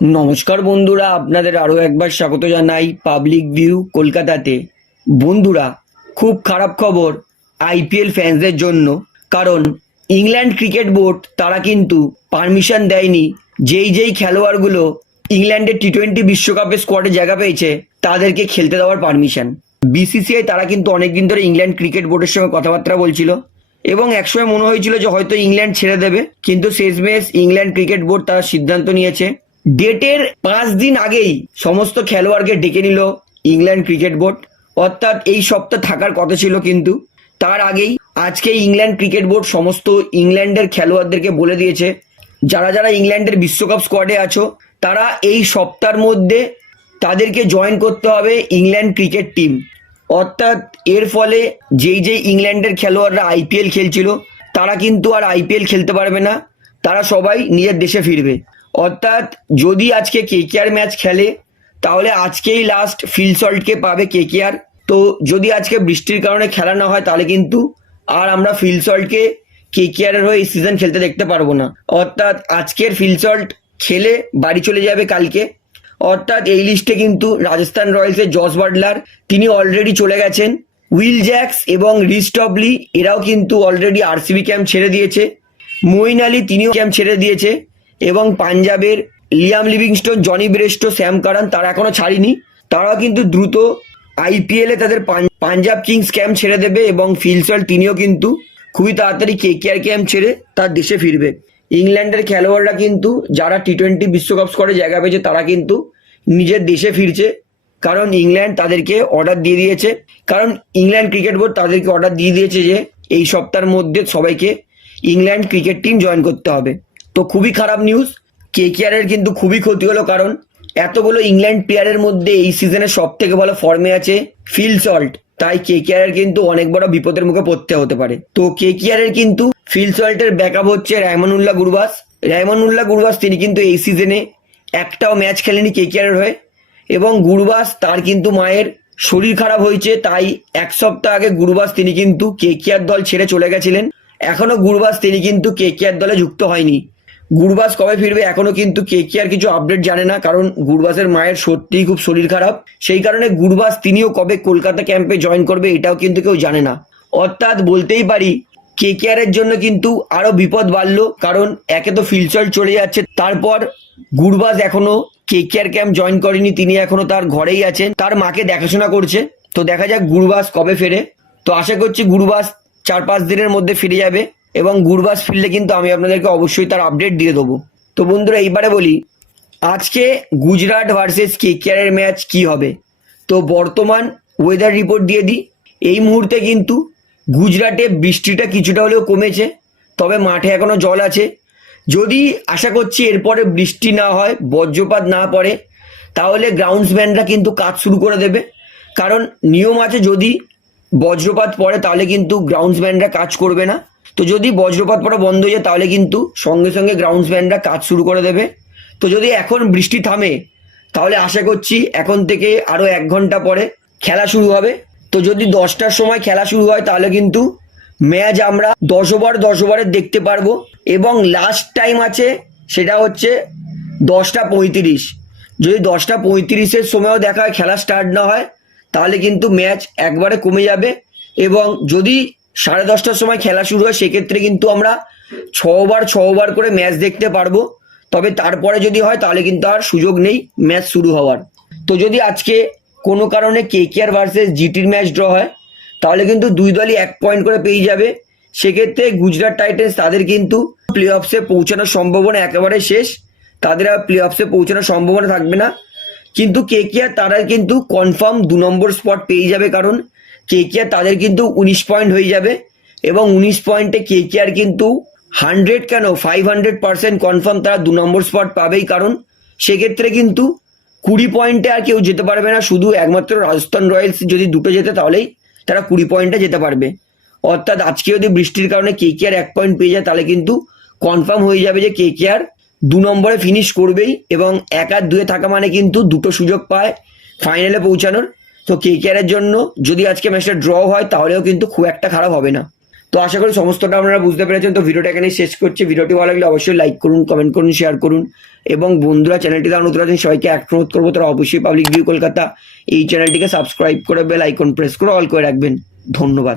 নমস্কার বন্ধুরা, আপনাদের আরও একবার স্বাগত জানাই পাবলিক ভিউ কলকাতাতে। বন্ধুরা, খুব খারাপ খবর আইপিএল ফ্যান্সদের জন্য, কারণ ইংল্যান্ড ক্রিকেট বোর্ড তারা কিন্তু পারমিশন দেয়নি যেই যেই খেলোয়াড়গুলো ইংল্যান্ডের টি টোয়েন্টি বিশ্বকাপে স্কোয়াডে জায়গা পেয়েছে, তাদেরকে খেলতে দেওয়ার পারমিশন বিসিসিআই তারা কিন্তু অনেকদিন ধরে ইংল্যান্ড ক্রিকেট বোর্ডের সঙ্গে কথাবার্তা বলছিল এবং একসময় মনে হয়েছিল যে হয়তো ইংল্যান্ড ছেড়ে দেবে, কিন্তু শেষমেশ ইংল্যান্ড ক্রিকেট বোর্ড তার সিদ্ধান্ত নিয়েছে ডেটের পাঁচ দিন আগেই সমস্ত খেলোয়াড়কে ডেকে নিল ইংল্যান্ড ক্রিকেট বোর্ড। অর্থাৎ এই সপ্তাহ থাকার কথা ছিল কিন্তু তার আগেই আজকে ইংল্যান্ড ক্রিকেট বোর্ড সমস্ত ইংল্যান্ডের খেলোয়াড়দেরকে বলে দিয়েছে, যারা যারা ইংল্যান্ডের বিশ্বকাপ স্কোয়াডে আছো, তারা এই সপ্তাহের মধ্যে তাদেরকে জয়েন করতে হবে ইংল্যান্ড ক্রিকেট টিম অর্থাৎ এর ফলে যেই যেই ইংল্যান্ডের খেলোয়াড়রা আইপিএল খেলছিল, তারা কিন্তু আর আইপিএল খেলতে পারবে না, তারা সবাই নিজের দেশে ফিরবে। অর্থাৎ যদি আজকে কেকেআর ম্যাচ খেলে, তাহলে আজকেই লাস্ট ফিলসল্টকে পাবে কেকেআর তো যদি আজকে বৃষ্টির কারণে খেলা না হয়, তাহলে কিন্তু আর আমরা ফিলসল্টকে কেকেআরের হয়ে সিজন খেলতে দেখতে পারব না। অর্থাৎ আজকের ফিলসল্ট খেলে বাড়ি চলে যাবে কালকে। অর্থাৎ এই লিস্টে কিন্তু রাজস্থান রয়্যালসের জস বাটলার, তিনি অলরেডি চলে গেছেন। উইল জ্যাক্স এবং রিস্টবলি এরাও কিন্তু অলরেডি আরসিবি ক্যাম্প ছেড়ে দিয়েছে। মইন আলী, তিনিও ক্যাম্প ছেড়ে দিয়েছে। এবং পাঞ্জাবের Liam Livingstone, Jonny Bairstow, Sam Curran তারা এখনও ছাড়িনি। তারাও কিন্তু দ্রুত আইপিএলে তাদের পাঞ্জাব কিংস ক্যাম্প ছেড়ে দেবে এবং ফিলসল তিনিও কিন্তু খুবই তাড়াতাড়ি কেকেআর ক্যাম্প ছেড়ে তার দেশে ফিরবে। ইংল্যান্ডের খেলোয়াড়রা কিন্তু যারা টি টোয়েন্টি বিশ্বকাপ স্কোয়াডে জায়গা পেয়েছে, তারা কিন্তু নিজের দেশে ফিরছে। কারণ ইংল্যান্ড তাদেরকে অর্ডার দিয়ে দিয়েছে। কারণ ইংল্যান্ড ক্রিকেট বোর্ড তাদেরকে অর্ডার দিয়ে দিয়েছে যে, এই সপ্তাহের মধ্যে সবাইকে ইংল্যান্ড ক্রিকেট টিম জয়েন করতে হবে। তো খুবই খারাপ নিউজ কেকেআরের কিন্তু খুবই ক্ষতি হলো কারণ এতগুলো ইংল্যান্ড প্লেয়ারের মধ্যে এই সিজনে সব থেকে ভালো ফর্মে আছে ফিল সল্ট তাই কেকেআরের কিন্তু অনেক বড় বিপদের মুখে পড়তে হতে পারে। তো কেকেআরের কিন্তু ফিল সল্টের ব্যাকআপ হচ্ছে রায়মানুল্লাহ গুরবাস। রায়মানুল্লাহ গুরবাস তিনি কিন্তু এই সিজনে একটাও ম্যাচ খেলেনি কেকেআরের হয়ে। এবং গুরবাস তার কিন্তু মায়ের শরীর খারাপ হয়েছে, তাই এক সপ্তাহ আগে গুরবাস তিনি কিন্তু কেকেআর দল ছেড়ে চলে গেছিলেন। এখনও গুরবাস তিনি কিন্তু কেকেআর দলে যুক্ত হয়নি। গুরবাস কবে ফিরবে এখনও কিন্তু কে কে আর কিছু আপডেট জানে না, কারণ গুরবাসের মায়ের সত্যিই খুব শরীর খারাপ। সেই কারণে গুরবাস তিনিও কবে কলকাতা ক্যাম্পে জয়েন করবে এটাও কিন্তু কেউ জানে না। অর্থাৎ বলতেই পারি কেকেআর এর জন্য কিন্তু আরও বিপদ বাড়লো, কারণ একে তো ফিলচল চলে যাচ্ছে। তারপর গুরবাজ এখনও কেকেআর ক্যাম্প জয়েন করেনি, তিনি এখনও তার ঘরেই আছেন, তার মাকে দেখাশোনা করছে। তো দেখা যাক গুরবাস কবে ফেরে। তো আশা করছি গুরবাস চার পাঁচ দিনের মধ্যে ফিরে যাবে। এবং গুরবাস ফিরলে কিন্তু আমি আপনাদেরকে অবশ্যই তার আপডেট দিয়ে দেবো। তো বন্ধুরা, এইবারে বলি, আজকে গুজরাট ভার্সেস কেকেআরের ম্যাচ কি হবে? তো বর্তমান ওয়েদার রিপোর্ট দিয়ে দিই। এই মুহূর্তে কিন্তু গুজরাটে বৃষ্টিটা কিছুটা হলেও কমেছে, তবে মাঠে এখনও জল আছে। যদি আশা করছি এরপরে বৃষ্টি না হয়, বজ্রপাত না পড়ে, তাহলে গ্রাউন্ডসম্যানরা কিন্তু কাজ শুরু করে দেবে। কারণ নিয়ম আছে, যদি বজ্রপাত পড়ে, তাহলে কিন্তু গ্রাউন্ডসম্যানরা কাজ করবে না। তো যদি বজ্রপাত পড়া বন্ধ হয়ে যায়, তাহলে কিন্তু সঙ্গে সঙ্গে গ্রাউন্ডসম্যানরা কাজ শুরু করে দেবে। তো যদি এখন বৃষ্টি থামে, তাহলে আশা করছি এখন থেকে আরও এক ঘণ্টা পরে খেলা শুরু হবে। তো যদি দশটার সময় খেলা শুরু হয়, তাহলে কিন্তু ম্যাচ আমরা দশ ওভার দশ ওভারের দেখতে পারব। এবং লাস্ট টাইম আছে, সেটা হচ্ছে দশটা পঁয়ত্রিশ। যদি দশটা পঁয়ত্রিশের সময়ও দেখা হয়, খেলা স্টার্ট না হয়, তাহলে কিন্তু ম্যাচ একবারে কমে যাবে। এবং যদি সাড়ে দশটার সময় খেলা শুরু হয়, সেক্ষেত্রে কিন্তু আমরা ছ ওভার ছ ওভার করে ম্যাচ দেখতে পারব। তবে তারপরে যদি হয়, তাহলে কিন্তু আর সুযোগ নেই ম্যাচ শুরু হওয়ার। তো যদি আজকে কোনো কারণে কেকেআর ভার্সেস জিটির ম্যাচ ড্র হয়, তাহলে কিন্তু দুই দলই এক পয়েন্ট করে পেয়ে যাবে। সেক্ষেত্রে গুজরাট টাইটেন্স তাদের কিন্তু প্লে অফসে পৌঁছানোর সম্ভাবনা একেবারে শেষ। তাদের আর প্লে অফসে পৌঁছানোর সম্ভাবনা থাকবে না। কিন্তু কে কে আর তারা কিন্তু কনফার্ম দু নম্বর স্পট পেয়ে যাবে কারণ কেকেআর তাদের কিন্তু উনিশ পয়েন্ট হয়ে যাবে এবং উনিশ পয়েন্টে কেকেআর কিন্তু হান্ড্রেড কেন? ফাইভ হান্ড্রেড পার্সেন্ট কনফার্ম তারা দু নম্বর স্পট পাবেই কারণ সেক্ষেত্রে কিন্তু কুড়ি পয়েন্টে আর কেউ যেতে পারবে না। শুধু একমাত্র রাজস্থান রয়্যালস যদি দুটো যেতে তাহলেই তারা কুড়ি পয়েন্টে যেতে পারবে। অর্থাৎ আজকে যদি বৃষ্টির কারণে কেকেআর এক পয়েন্ট পেয়ে যায়, তাহলে কিন্তু কনফার্ম হয়ে যাবে যে কেকেআর দু নম্বরে ফিনিশ করবেই এবং এক আর দুয়ে থাকা মানে কিন্তু দুটো সুযোগ পায় ফাইনালে পৌঁছানোর। তো কেকেআর এর জন্য যদি আজকে ম্যাচটা ড্র হয়, তাহলেও কিন্তু খুব একটা খারাপ হবে না। তো আশা করি সমস্তটা আপনারা বুঝতে পেরেছেন। তো ভিডিওটা এখানেই শেষ করছি। ভিডিওটি ভালো লাগলে অবশ্যই লাইক করুন কমেন্ট করুন শেয়ার করুন। এবং বন্ধুরা চ্যানেলটি তারা নতুন আছেন, সবাইকে এক অনুরোধ করব, তারা অবশ্যই পাবলিক ভিউ কলকাতা এই চ্যানেলটিকে সাবস্ক্রাইব করে বেল আইকন প্রেস করে অল করে রাখবেন। ধন্যবাদ।